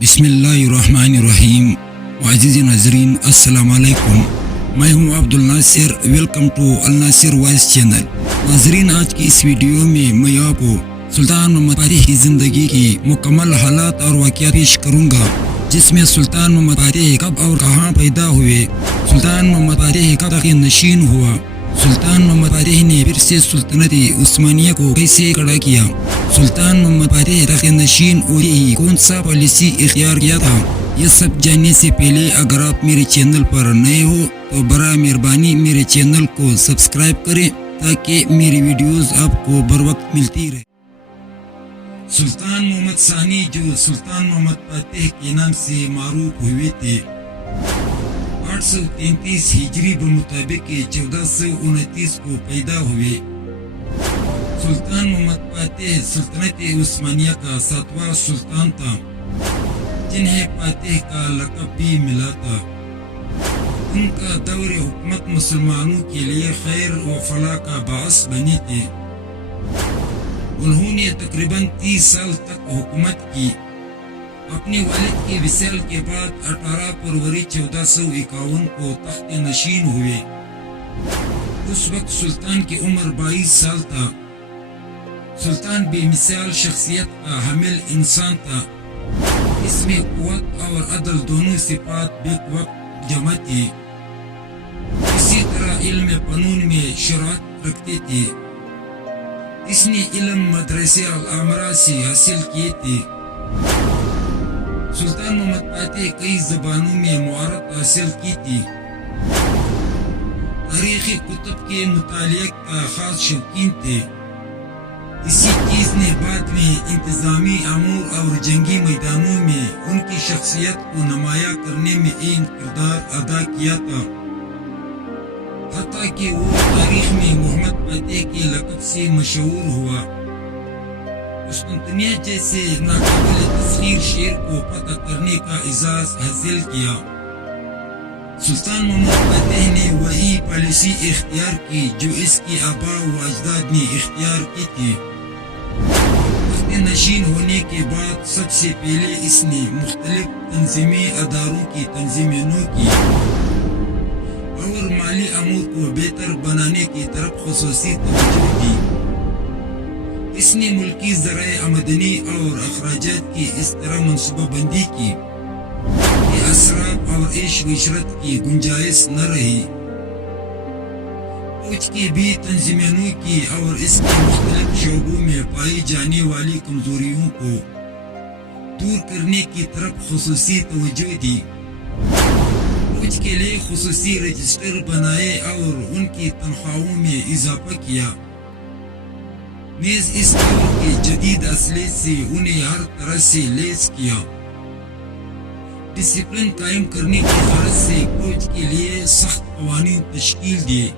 بسم اللہ الرحمن الرحیم. عزیز ناظرین السلام علیکم. میں ہوں Abdul Nasir. Welcome to Al Nasir voice channel. ناظرین آج کی اس ویڈیو میں میں آپ کو سلطان محمد فاتح کی زندگی کی مکمل حالات اور واقعات پیش کروں گا، جس میں سلطان محمد فاتح کب اور کہاں پیدا ہوئے، سلطان محمد فاتح کب تخت نشین ہوا، سلطان محمد فاتح نے پھر سے سلطنت عثمانیہ کو کیسے کھڑا کیا، سلطان محمد فاتح تخت نشین ہوتے ہی کون سا پالیسی اختیار کیا تھا. یہ سب جاننے سے پہلے اگر آپ میرے چینل پر نئے ہو تو برائے مہربانی میرے چینل کو سبسکرائب کریں تاکہ میری ویڈیوز آپ کو بر وقت ملتی رہے. سلطان محمد ثانی جو سلطان محمد فاتح کے نام سے معروف ہوئے تھے، 833 ہجری بمطابق 1429 کو پیدا ہوئے. سلطان محمد فاتح سلطنت عثمانیہ کا 7واں سلطان تھا، جنہیں فاتح کا لقب بھی ملا تھا. ان کا دور حکومت مسلمانوں کے لیے خیر و فلاح کا باعث بنے تھے. انہوں نے تقریباً 30 سال تک حکومت کی. اپنے والد کے وصال کے بعد 18 فروری 1451 کو تخت نشین ہوئے. اس وقت سلطان کی عمر 22 سال تھا. سلطان بے مثال شخصیت کا حامل انسان تھا. اس میں قوت اور عدل دونوں صفات بیک وقت جمع تھی. اسی طرح علم فنون میں شراکت رکھتے تھے. اس نے علم مدرسے العمرہ سے حاصل کیے تھے. سلطان محمد فاتح کئی زبانوں میں مہارت حاصل کی تھی. تاریخی کتب کے مطالعے کا خاص شوقین تھے. اسی چیز نے بعد میں انتظامی امور اور جنگی میدانوں میں ان کی شخصیت کو نمایاں کرنے میں اہم کردار ادا کیا تھا. حتیٰ کہ وہ تاریخ میں محمد فاتح کے لقب سے مشہور ہوا. قسطنطنیہ جیسے ناقابل تسخیر شہر کو فتح کرنے کا اعزاز حاصل کیا. سلطان محمد فاتح نے وہی پالیسی اختیار کی جو اس کے آباء و اجداد نے اختیار کی تھی. تخت نشین ہونے کے بعد سب سے پہلے اس نے مختلف تنظیمی اداروں کی تنظیموں کی اور مالی امور کو بہتر بنانے کی طرف خصوصی توجہ دی. اس نے ملکی ذرائع آمدنی اور اخراجات کی اس طرح منصوبہ بندی کی کہ اسراف اور عیش و عشرت کی گنجائش نہ رہی. فوج کی بھی تنظیموں کی اور اس کے مختلف شعبوں میں پائی جانے والی کمزوریوں کو دور کرنے کی طرف خصوصی توجہ دی. فوج کے لیے خصوصی رجسٹر بنائے اور ان کی تنخواہوں میں اضافہ کیا. نیز اس دور کے جدید اسلحے سے انہیں ہر طرح سے لیس کیا. ڈسپلن قائم کرنے کی غرض سے فوج کے لیے سخت قوانین تشکیل دیے.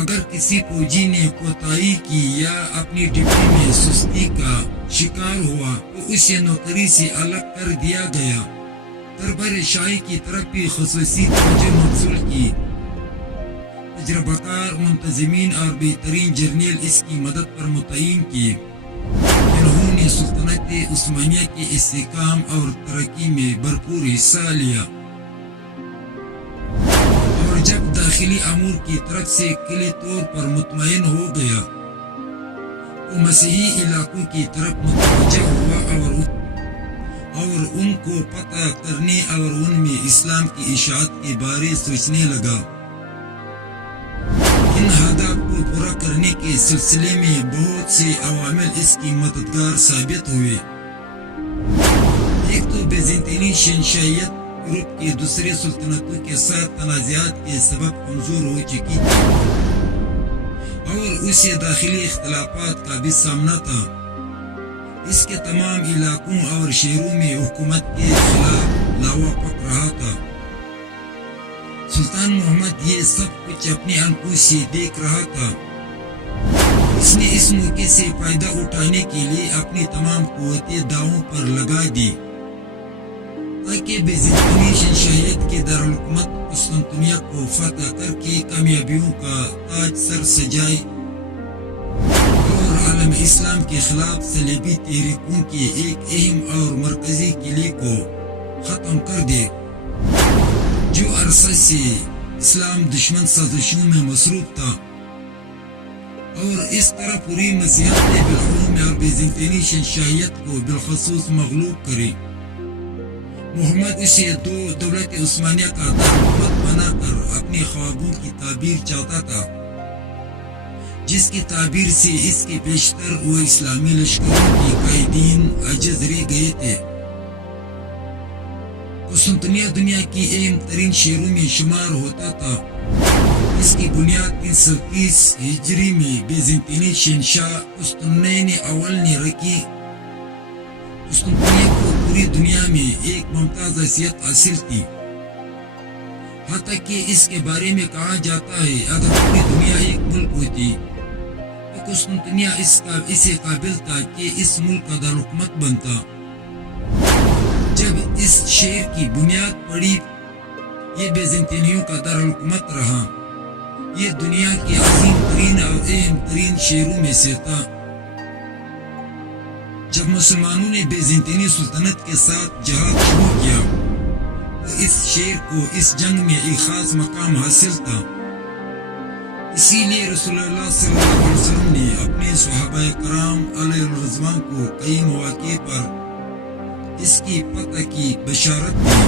اگر کسی فوجی نے کوتاہی کی یا اپنی ڈیوٹی میں سستی کا شکار ہوا تو اسے نوکری سے الگ کر دیا گیا. دربار شاہی کی طرف بھی خصوصی توجہ مبذول کی. تجربہ کار منتظمین اور بہترین جرنیل اس کی مدد پر متعین کیے. انہوں نے سلطنت عثمانیہ کے استحکام اور ترقی میں بھرپور حصہ لیا. اور جب داخلی امور کی طرف سے کلی طور پر مطمئن ہو گیا تو مسیحی علاقوں کی طرف متوجہ ہوا اور ان کو پتہ کرنے اور ان میں اسلام کی اشاعت کے بارے سوچنے لگا. ان ہدف کو پورا کرنے کے سلسلے میں بہت سے عوامل اس کی مددگار ثابت ہوئے. ایک تو بیزنطینی شہنشاہیت یورپ کے دوسرے سلطنتوں کے ساتھ تنازعات کے سبب کمزور ہو چکی تھی اور اسے داخلی اختلافات کا بھی سامنا تھا. اس کے تمام علاقوں اور شہروں میں حکومت کے خلاف لاوافق رہا تھا. سلطان محمد یہ سب کچھ اپنی آنکھوں سے دیکھ رہا تھا. اس نے اس موقع سے فائدہ اٹھانے کے لیے اپنی تمام قوتیں داؤں پر لگا دی تاکہ بیزنطینی شہنشاہیت کے دارالحکومت قسطنطنیہ کو فتح کر کے کامیابیوں کا تاج سر سجائے اور عالم اسلام کے خلاف صلیبی تحریکوں کے ایک اہم اور مرکزی قلعے کو ختم کر دے جو عرصہ سے اسلام دشمن سازشوں میں مصروف تھا، اور اس طرح پوری مسیحیت بالعموم اور بیزنطینی شہنشاہیت کو بالخصوص مغلوب کرے۔ محمد اسے دو دولت عثمانیہ کا دارالحکومت بنا کر اپنے خوابوں کی تعبیر چاہتا تھا، جس کی تعبیر سے اس کے بیشتر وہ اسلامی لشکروں کے قائدین عاجز رہ گئے تھے۔ قسطنطنیہ دنیا کی اہم ترین شہروں میں شمار ہوتا تھا۔ اس کی بنیاد 330 ہجری میں بیزنطینی شہنشاہ قسطنطین اول نے رکھی۔ قسطنطنیہ کو پوری دنیا میں ایک ممتاز حیثیت حاصل تھی، حتیٰ کہ اس کے بارے میں کہا جاتا ہے اگر پوری دنیا ایک ملک ہوتی تو قسطنطنیہ اسے قابل تھا کہ اس ملک کا دارالحکومت بنتا۔ جب اس شہر کی بنیاد پڑی، یہ بیزنطینیوں کا دارالحکومت رہا۔ یہ دنیا کے عظیم ترین اور اہم ترین شہروں میں سے تھا۔ جب مسلمانوں نے بیزنطینی سلطنت کے ساتھ جہاد شروع کیا تو اس شہر کو اس جنگ میں ایک خاص مقام حاصل تھا۔ اسی لیے رسول اللہ صلی اللہ علیہ وسلم نے اپنے صحابہ کرام علیہ الرضوان کو کئی مواقع پر اس کی فتح کی بشارت دی۔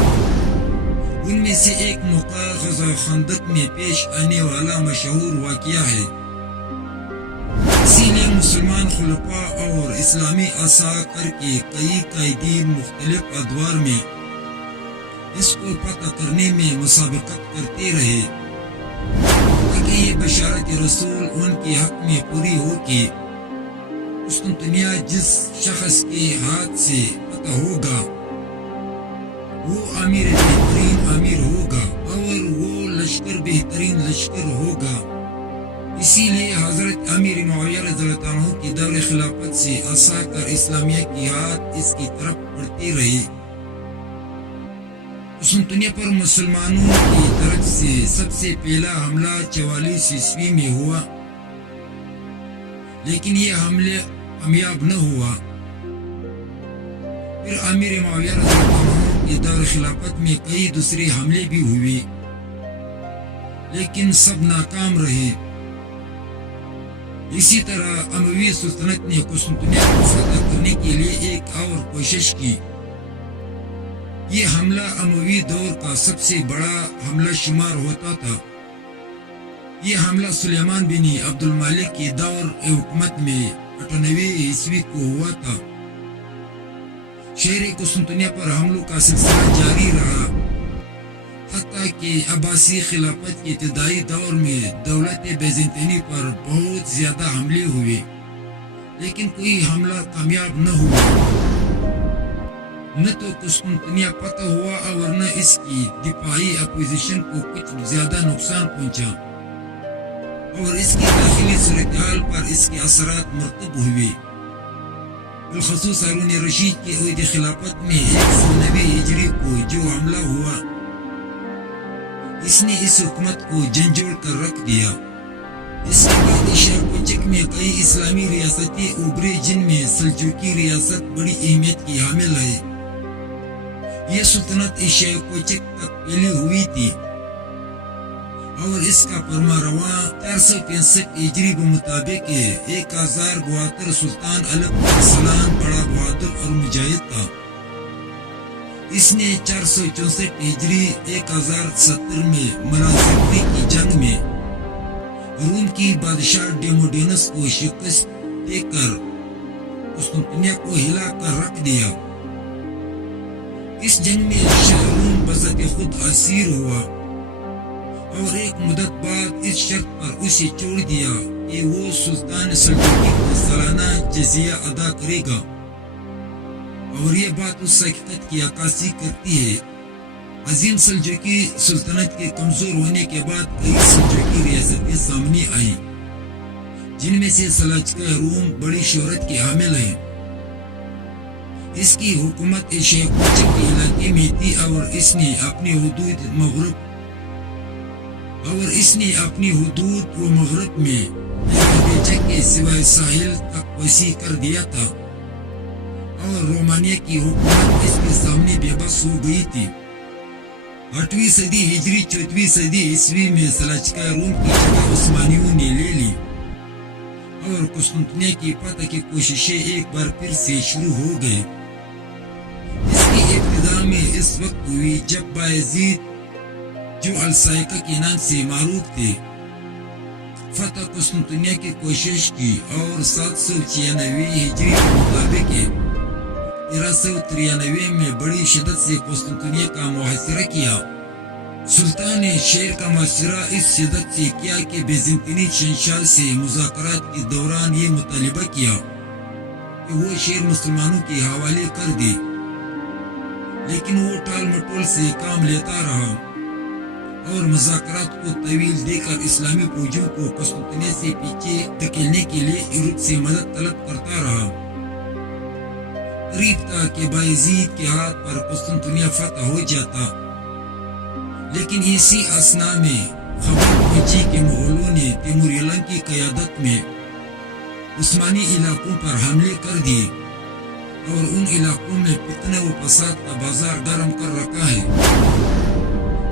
ان میں سے ایک موقع غزوہ خندق میں پیش آنے والا مشہور واقعہ ہے۔ اسی لیے مسلمان خلفاء اور اسلامی عساکر کے کئی قائدین مختلف ادوار میں اس کو فتح کرنے میں مسابقت کرتے رہے تاکہ یہ بشارت رسول ان کے حق میں پوری ہو کہ قسطنطنیہ جس شخص کے ہاتھ سے فتح ہوگا وہ امیر بہترین امیر ہوگا اور وہ لشکر بہترین لشکر ہوگا۔ اسی لیے حضرت امیر معاویہ رضی اللہ عنہ کی دور خلافت سے عساکر اسلامیہ کی ہاتھ اس کی طرف بڑھتے رہے۔ قسطنطنیہ پر مسلمانوں کی طرف سے سب سے پہلا حملہ 44 عیسوی میں ہوا، لیکن یہ حملہ کامیاب نہ ہوا۔ پھر امیر معاویہ رضی اللہ عنہ کی دور خلافت میں کئی دوسرے حملے بھی ہوئے، لیکن سب ناکام رہے۔ اسی طرح اموی سلطنت نے قسطنطنیہ کو فتح کرنے کے لیے ایک اور کوشش کی۔ یہ حملہ اموی دور کا سب سے بڑا حملہ شمار ہوتا تھا۔ یہ حملہ سلیمان بن عبد الملک کی دور حکومت میں 98 عیسوی کو ہوا تھا۔ شہر قسطنطنیہ پر حملوں کا سلسلہ جاری رہا، حتیٰ کہ عباسی خلافت کے ابتدائی دور میں دولت بیزنطینی پر بہت زیادہ حملے ہوئے، لیکن کوئی حملہ کامیاب نہ ہوا۔ نہ تو قسطنطنیہ فتح ہوا اور نہ اس کی دفاعی اپوزیشن کو کچھ زیادہ نقصان پہنچا، اور اس کی داخلی صورتحال پر اس کے اثرات مرتب ہوئے۔ بالخصوص ہارون رشید کے عہد خلافت میں 190 ہجری کو جو حملہ ہوا، اس نے اس حکومت کو جھنجھوڑ کر رکھ دیا۔ اس کے بعد ایشیا کوچک میں کئی اسلامی ریاستیں ابھری جن میں سلجوقی ریاست بڑی اہمیت کی حامل ہے۔ یہ سلطنت ایشیا کوچک تک پھیلی ہوئی تھی اور اس کا فرما رواں 465 ہجری بمطابق 1072 سلطان علب ارسلان بڑا بہادر اور مجاہد تھا۔ اس نے 464 ہجری 1070 میں ملازکری کی جنگ میں روم کی بادشاہ ڈیموڈینس کو شکست دے کر قسطنطنیہ کو ہلا کر رکھ دیا۔ اس جنگ میں روم بذات خود اسیر ہوا اور ایک مدت بعد اس شرط پر اسے چھوڑ دیا کہ وہ سلطان سلجوقی کو سالانہ جزیہ ادا کرے گا، اور یہ بات اس حقیقت کی عکاسی کرتی ہے۔ عظیم سلجوقی سلطنت کے کمزور ہونے کے بعد کئی سلجوقی ریاستیں سامنے آئیں، جن میں سے سلاجقہ روم بڑی شہرت کے حامل ہیں۔ اس کی حکومت ایشیا کوچک کے علاقے میں تھی اور اس نے اپنی حدود و مغرب میں شہر کے سوائے ساحل تک وسیع کر دیا تھا اور رومانیہ کی حکومت اس کے سامنے بے بس ہو گئی تھی۔ 8ویں صدی ہجری 14ویں صدی عیسوی میں سلجوقیہ روم کی جگہ عثمانیوں نے لے لی اور قسطنطنیہ کی فتح کی کوششیں ایک بار پھر سے شروع ہو گئے۔ اس کی ابتدا میں اس وقت ہوئی جب بایزید، جو السائقہ کے نام سے معروف تھے، فتح قسطنطنیہ کی کوشش کی اور 796 ہجری کے مطابق 1393 میں بڑی شدت سے قسطنطنیہ کا محاصرہ کیا۔ سلطان نے شہر کا محاصرہ اس شدت سے کیا کہ بیزنطینی شہنشاہ سے مذاکرات کے دوران یہ مطالبہ کیا کہ وہ شہر مسلمانوں کے حوالے کر دے، لیکن وہ ٹال مٹول سے کام لیتا رہا اور مذاکرات کو طویل دے کر اسلامی فوجوں کو قسطنطنیہ سے پیچھے دھکیلنے کے لیے یورپ سے مدد طلب کرتا رہا۔ قریب تھا کہ بایزید کے ہاتھ پر قسطنطنیہ فتح ہو جاتا، لیکن اسی اثناء میں خبر پہنچی کہ مغلوں نے تیمور لنگ کی قیادت میں عثمانی علاقوں پر حملے کر دیے اور ان علاقوں میں فتنہ و فساد کا بازار گرم کر رکھا ہے۔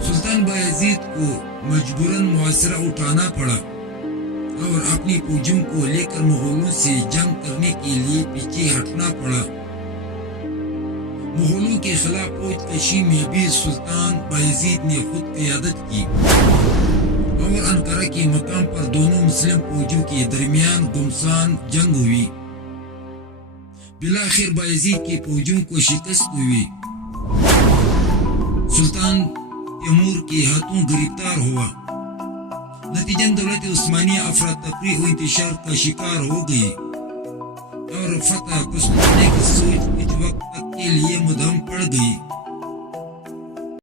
سلطان بایزید کو مجبوراً محاصرہ اٹھانا پڑا اور اپنی فوجوں کو لے کر مغلوں سے جنگ کرنے کے لیے پیچھے ہٹنا پڑا۔ مغلوں کے خلاف فوج کشی میں بھی سلطان بایزید نے خود قیادت کی اور انقرہ کے مقام پر دونوں مسلم فوجوں کے درمیان گمسان جنگ ہوئی۔ بالآخر بایزید کی فوجوں کو شکست ہوئی، سلطان تیمور کے ہاتھوں گرفتار ہوا۔ نتیجن دولت عثمانیہ افراتفری و انتشار کا شکار ہو گئی اور فتح قسطنطنیہ کی سوچ کچھ وقت تک کے لیے مدھم پڑ گئی۔